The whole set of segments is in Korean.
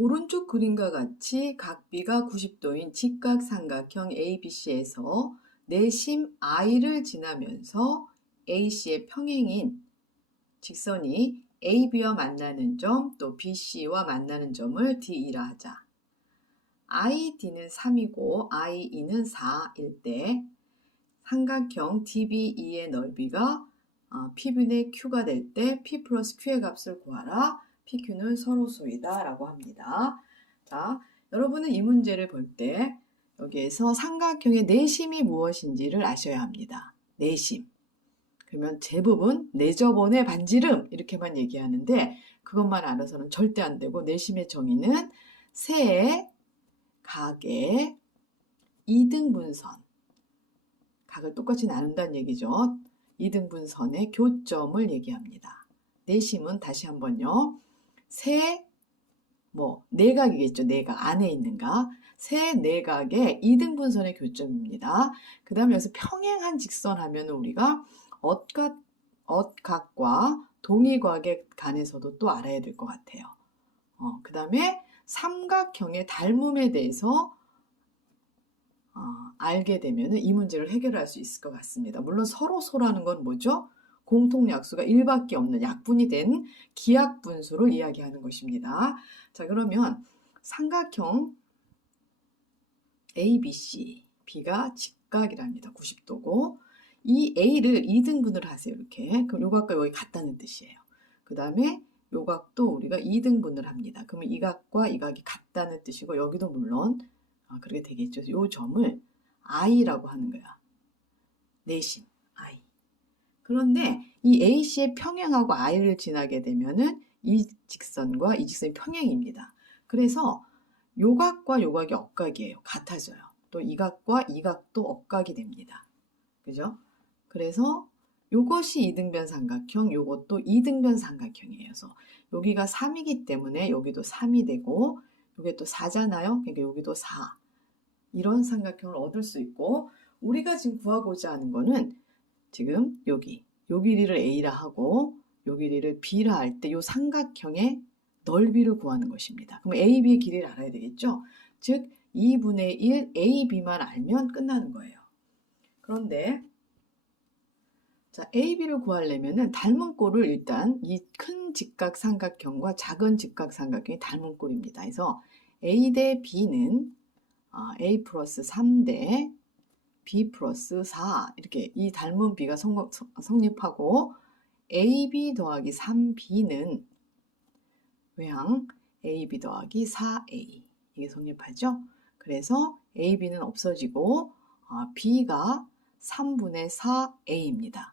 오른쪽 그림과 같이 각비가 90도인 직각삼각형 ABC에서 내심 I를 지나면서 AC의 평행인 직선이 AB와 만나는 점, 또 BC와 만나는 점을 D2라 하자. ID는 3이고 IE는 4일 때 삼각형 DBE의 넓이가 어, P분의 Q가 될 때 P 플러스 Q의 값을 구하라. PQ는 서로소이다 라고 합니다. 자, 여러분은 이 문제를 볼 때 여기에서 삼각형의 내심이 무엇인지를 아셔야 합니다. 내심. 그러면 대부분 내저번의 반지름 이렇게만 얘기하는데 그것만 알아서는 절대 안 되고 내심의 정의는 세 각의 이등분선 각을 똑같이 나눈다는 얘기죠. 이등분선의 교점을 얘기합니다. 내심은 다시 한번요. 세, 뭐, 내각이겠죠. 내각, 안에 있는 각. 세 내각의 이등분선의 교점입니다. 그 다음에 여기서 평행한 직선 하면 우리가 엇각, 엇각과 동의각에 관해서도 또 알아야 될 것 같아요. 어, 그 다음에 삼각형의 닮음에 대해서 어, 알게 되면 이 문제를 해결할 수 있을 것 같습니다. 물론 서로소라는 건 뭐죠? 공통 약수가 1밖에 없는 약분이 된 기약 분수를 이야기하는 것입니다. 자, 그러면 삼각형 ABC, B가 직각이랍니다. 90도고 이 A를 2등분을 하세요. 이렇게. 그럼 요각과 여기 같다는 뜻이에요. 그 다음에 요각도 우리가 2등분을 합니다. 그러면 이 각과 이 각이 같다는 뜻이고 여기도 물론 아, 그렇게 되겠죠. 요 점을 I라고 하는 거야. 내심. 그런데 이 AC의 평행하고 I를 지나게 되면은 이 직선과 이 직선이 평행입니다. 그래서 요각과 요각이 억각이에요. 같아져요. 또 이 각과 이 각도 억각이 됩니다. 그죠? 그래서 요것이 이등변 삼각형, 요것도 이등변 삼각형이에요. 여기가 3이기 때문에 여기도 3이 되고 요게 또 4잖아요. 그러니까 여기도 4. 이런 삼각형을 얻을 수 있고 우리가 지금 구하고자 하는 거는 지금 여기 요 길이를 A라 하고 요 길이를 B라 할 때 요 삼각형의 넓이를 구하는 것입니다. 그럼 AB의 길이를 알아야 되겠죠? 즉 2분의 1 AB만 알면 끝나는 거예요. 그런데 자, AB를 구하려면은 닮은 꼴을 일단 이 큰 직각 삼각형과 작은 직각 삼각형이 닮은 꼴입니다. 그래서 A 대 B는 어, A 플러스 3 대 B 플러스 4 이렇게 이 닮은 B가 성, 성립하고 AB 더하기 3B는 외항 AB 더하기 4A 이게 성립하죠. 그래서 AB는 없어지고 어, B가 3분의 4A입니다.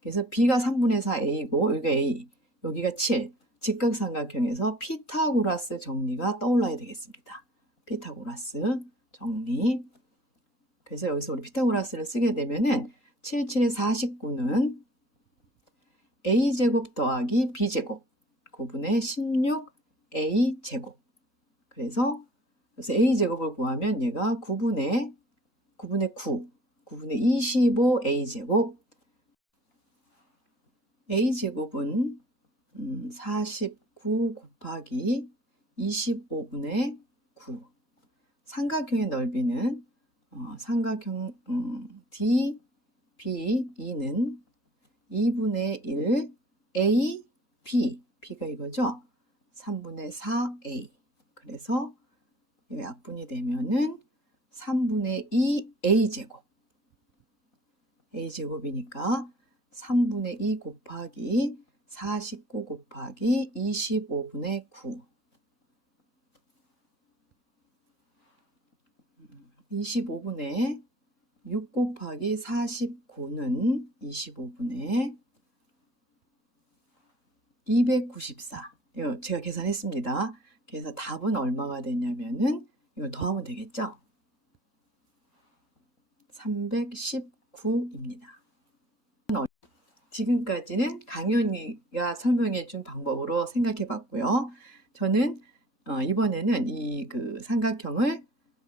그래서 B가 3분의 4A고 여기가 A, 여기가 7. 직각삼각형에서 피타고라스 정리가 떠올라야 되겠습니다. 피타고라스 정리. 그래서 여기서 우리 피타고라스를 쓰게 되면은 7, 7의 49는 a제곱 더하기 b제곱 9분의 16a제곱. 그래서 그래서 a제곱을 구하면 얘가 9분의 9분의 9 9분의 25a제곱. A제곱은 49 곱하기 25분의 9 삼각형의 넓이는 어, 삼각형 음, D, B, E는 2분의 1 A, B, B가 이거죠? 3분의 4 A. 그래서 이 약분이 되면은 3분의 2 A제곱. A제곱이니까 3분의 2 곱하기 49 곱하기 25분의 9 25분의 6 곱하기 49는 25분의 294. 이거 제가 계산했습니다. 그래서 답은 얼마가 되냐면은 이걸 더하면 되겠죠? 319입니다. 지금까지는 강연이가 설명해 준 방법으로 생각해 봤고요. 저는 어, 이번에는 이 그 삼각형을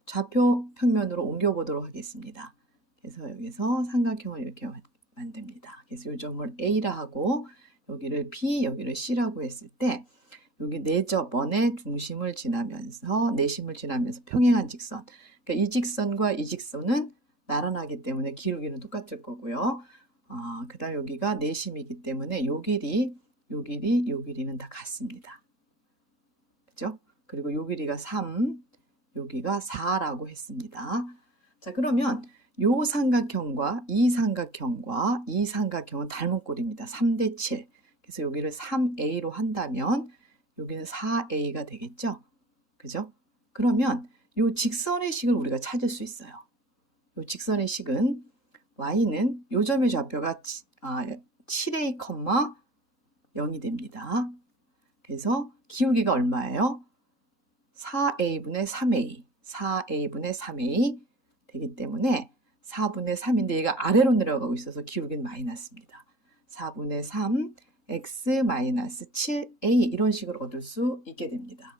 좌표 평면으로 옮겨 보도록 하겠습니다. 그래서 여기서 삼각형을 이렇게 만듭니다. 그래서 이 점을 A라 하고 여기를 B, 여기를 C라고 했을 때 여기 내접원의 중심을 지나면서 내심을 지나면서 평행한 직선. 그러니까 이 직선과 이 직선은 나란하기 때문에 기울기는 똑같을 거고요. 아, 그다음 여기가 내심이기 때문에 요 길이, 요 길이, 요 길이는 다 같습니다. 그죠? 그리고 요 길이가 3, 여기가 4라고 했습니다. 자, 그러면 요 삼각형과 이 삼각형과 이 삼각형은 닮은 꼴입니다. 3대 7. 그래서 여기를 3a로 한다면 여기는 4a가 되겠죠? 그죠? 그러면 요 직선의 식을 우리가 찾을 수 있어요. 요 직선의 식은 y는 요 점의 좌표가 7a, 0이 됩니다. 그래서 기울기가 얼마예요? 4a분의 3a, 4a분의 3a 되기 때문에 4분의 3인데 얘가 아래로 내려가고 있어서 기울기는 마이너스입니다. 4분의 3 x 마이너스 7a 이런 식으로 얻을 수 있게 됩니다.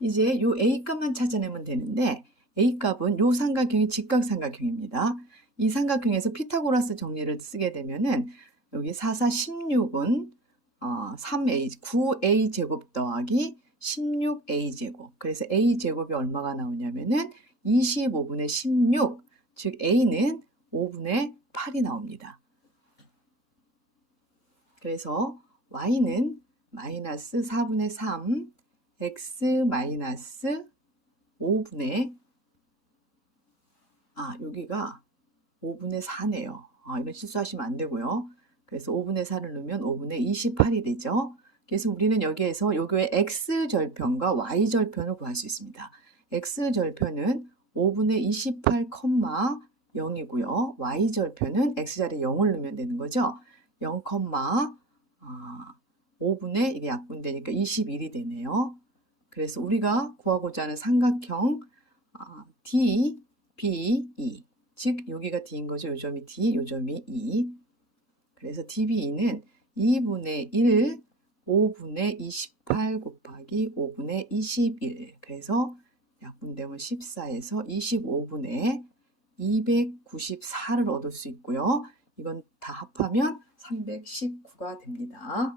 이제 요 a 값만 찾아내면 되는데 a 값은 요 삼각형이 직각삼각형입니다. 이 삼각형에서 피타고라스 정리를 쓰게 되면은 여기 4, 4, 16은 어, 3a, 9a 제곱 더하기 16a 제곱. 그래서 a 제곱이 얼마가 나오냐면은 25분의 16, 즉 a는 5분의 8이 나옵니다. 그래서 y는 마이너스 4분의 3, x 마이너스 5분의 아 여기가 5분의 4네요. 아, 이건 실수하시면 안 되고요. 그래서 5분의 4를 넣으면 5분의 28이 되죠. 그래서 우리는 여기에서 요거의 x절편과 y절편을 구할 수 있습니다. x절편은 5분의 28, 0이고요. y절편은 x자리에 0을 넣으면 되는 거죠. 0, 5분의 이게 약분되니까 21이 되네요. 그래서 우리가 구하고자 하는 삼각형 D, B, E 즉 여기가 D인 거죠. 요점이 D, 요점이 E 그래서 DBE는 2분의 1, 5분의 28 곱하기 5분의 21 그래서 약분되면 14에서 25분의 294를 얻을 수 있고요. 이건 다 합하면 319가 됩니다.